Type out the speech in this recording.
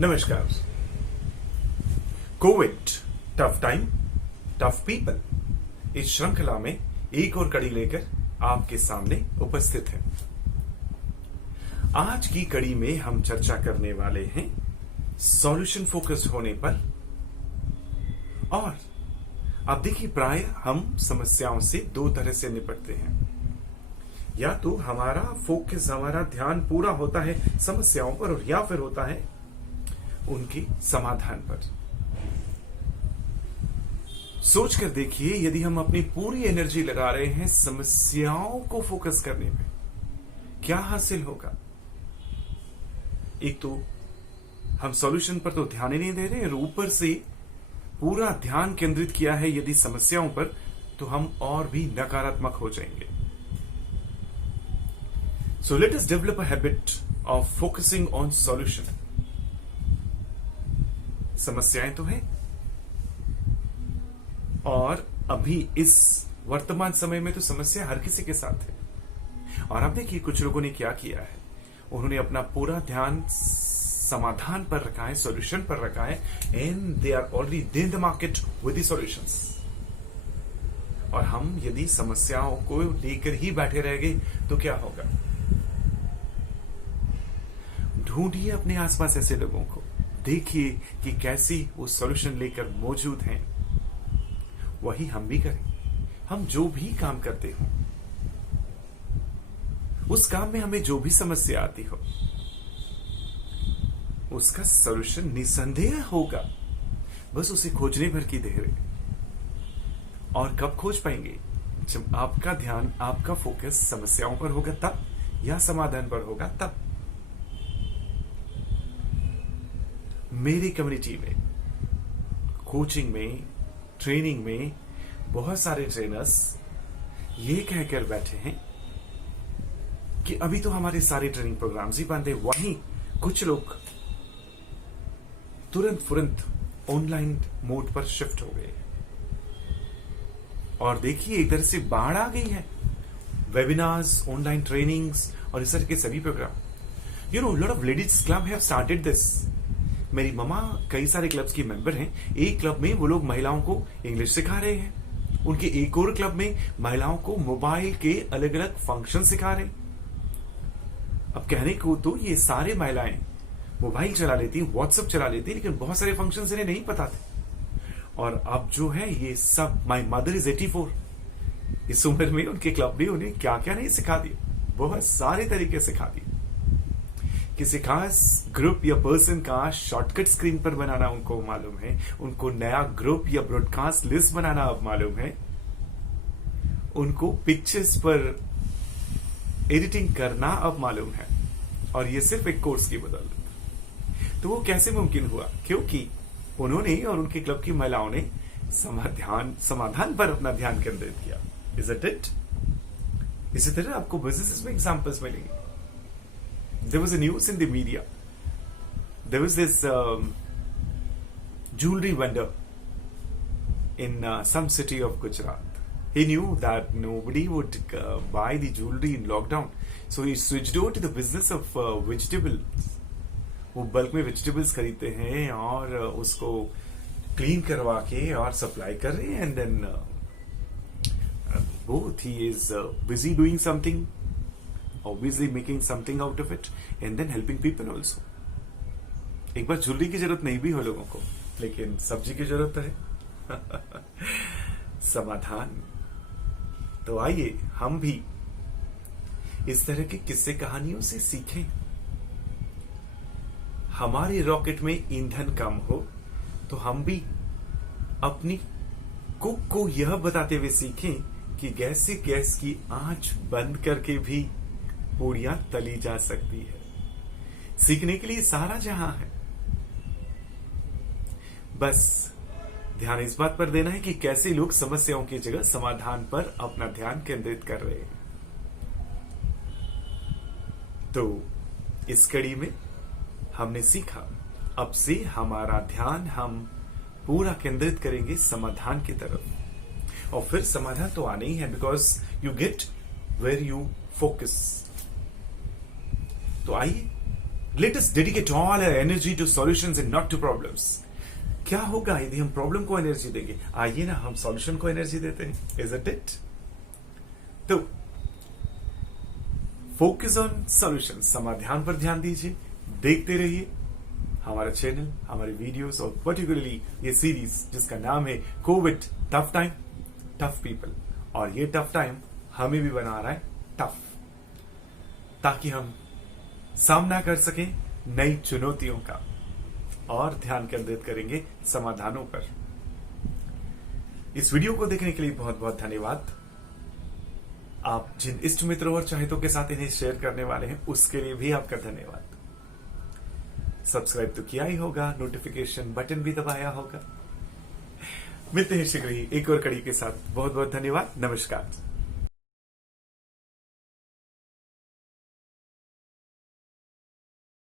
नमस्कार। Covid tough time tough people इस श्रृंखला में एक और कड़ी लेकर आपके सामने उपस्थित है। आज की कड़ी में हम चर्चा करने वाले हैं सॉल्यूशन फोकस होने पर। और अब देखिए, प्राय हम समस्याओं से दो तरह से निपटते हैं। या तो हमारा फोकस, हमारा ध्यान पूरा होता है समस्याओं पर, और या फिर होता है उनके समाधान पर। सोच कर देखिए, यदि हम अपनी पूरी एनर्जी लगा रहे हैं समस्याओं को फोकस करने में, क्या हासिल होगा? एक तो हम सॉल्यूशन पर तो ध्यान ही नहीं दे रहे, और ऊपर से पूरा ध्यान केंद्रित किया है यदि समस्याओं पर, तो हम और भी नकारात्मक हो जाएंगे। So let us develop a habit of focusing on solution. समस्याएं तो हैं, और अभी इस वर्तमान समय में तो समस्या हर किसी के साथ है। और अब देखिए, कुछ लोगों ने क्या किया है, उन्होंने अपना पूरा ध्यान समाधान पर रखा है, सॉल्यूशन पर रखा है, and they are already in the market with the solutions. और हम यदि समस्याओं को लेकर ही बैठे रह गए तो क्या होगा? ढूंढिए अपने आसपास ऐसे लोगों को, देखिए कि कैसी वो सॉल्यूशन लेकर मौजूद हैं। वही हम भी करें। हम जो भी काम करते हो, उस काम में हमें जो भी समस्या आती हो, उसका सॉल्यूशन निसंदेह होगा। बस उसे खोजने भर की देर है। और कब खोज पाएंगे? जब आपका ध्यान, आपका फोकस समस्याओं पर होगा तब, या समाधान पर होगा तब। मेरी कम्युनिटी में, कोचिंग में, ट्रेनिंग में बहुत सारे ट्रेनर्स ये कहकर बैठे हैं कि अभी तो हमारे सारे ट्रेनिंग प्रोग्राम्स ही बंद है। वहीं कुछ लोग तुरंत ऑनलाइन मोड पर शिफ्ट हो गए। और देखिए, एक तरह से बाढ़ आ गई है। वेबिनार्स, ऑनलाइन ट्रेनिंग्स और इस तरह के सभी program. You know, lot of ladies club have started this. मेरी ममा कई सारे क्लब्स की मेंबर हैं। एक क्लब में वो लोग महिलाओं को इंग्लिश सिखा रहे हैं। उनके एक और क्लब में महिलाओं को मोबाइल के अलग अलग फंक्शन सिखा रहे हैं। अब कहने को तो ये सारे महिलाएं मोबाइल चला लेती, व्हाट्सएप चला लेती, लेकिन बहुत सारे फंक्शंस इन्हें नहीं पता थे। और अब जो है ये सब, माई मदर इज 84, इस उम्र में उनके क्लब ने उन्हें क्या क्या नहीं सिखा दिया, बहुत सारे तरीके सिखा दिए। किसी खास ग्रुप या पर्सन का शॉर्टकट स्क्रीन पर बनाना उनको मालूम है। उनको नया ग्रुप या ब्रॉडकास्ट लिस्ट बनाना अब मालूम है। उनको पिक्चर्स पर एडिटिंग करना अब मालूम है। और ये सिर्फ एक कोर्स की बदौलत। तो वो कैसे मुमकिन हुआ? क्योंकि उन्होंने और उनके क्लब की महिलाओं ने समाधान पर अपना ध्यान केंद्रित किया। Is it? इसी तरह आपको बिजनेस में एग्जांपल्स मिलेंगे। There was a news in the media. There was this jewelry vendor in some city of Gujarat. He knew that nobody would buy the jewelry in lockdown, so he switched over to the business of vegetables. वो bulk में vegetables खरीदते हैं और उसको clean करवा के और supply कर रहे हैं, and then both he is busy doing something, obviously making something out of it, and then helping people also. एक बार ज्वेलरी की जरूरत नहीं भी हो लोगों को, लेकिन सब्जी की जरूरत है। समाधान। तो आइए हम भी इस तरह की किस्से कहानियों से सीखें। हमारे रॉकेट में ईंधन कम हो तो हम भी अपनी कुक को यह बताते हुए सीखें कि गैस की आंच बंद करके भी पूड़ियां तली जा सकती है। सीखने के लिए सारा जहां है। बस ध्यान इस बात पर देना है कि कैसे लोग समस्याओं की जगह समाधान पर अपना ध्यान केंद्रित कर रहे हैं। तो इस कड़ी में हमने सीखा, अब से हमारा ध्यान हम पूरा केंद्रित करेंगे समाधान की तरफ। और फिर समाधान तो आने ही है, because you get where you focus. तो आइए let us dedicate all energy to solutions and not to problems. क्या होगा यदि हम प्रॉब्लम को एनर्जी देंगे? आइए ना हम सॉल्यूशन को एनर्जी देते हैं, इजंट इट? तो फोकस ऑन सॉल्यूशन, समाधान पर ध्यान दीजिए, देखते रहिए हमारा चैनल, हमारे वीडियोस और पर्टिकुलरली ये सीरीज जिसका नाम है Covid tough time tough people. और ये टफ टाइम हमें भी बना रहा है टफ, ताकि हम सामना कर सकें नई चुनौतियों का और ध्यान केंद्रित करेंगे समाधानों पर। इस वीडियो को देखने के लिए बहुत बहुत धन्यवाद। आप जिन इष्ट मित्रों और चाहतों के साथ इन्हें शेयर करने वाले हैं उसके लिए भी आपका धन्यवाद। सब्सक्राइब तो किया ही होगा, नोटिफिकेशन बटन भी दबाया होगा। मिलते हैं शीघ्र ही एक और कड़ी के साथ। बहुत बहुत धन्यवाद। नमस्कार।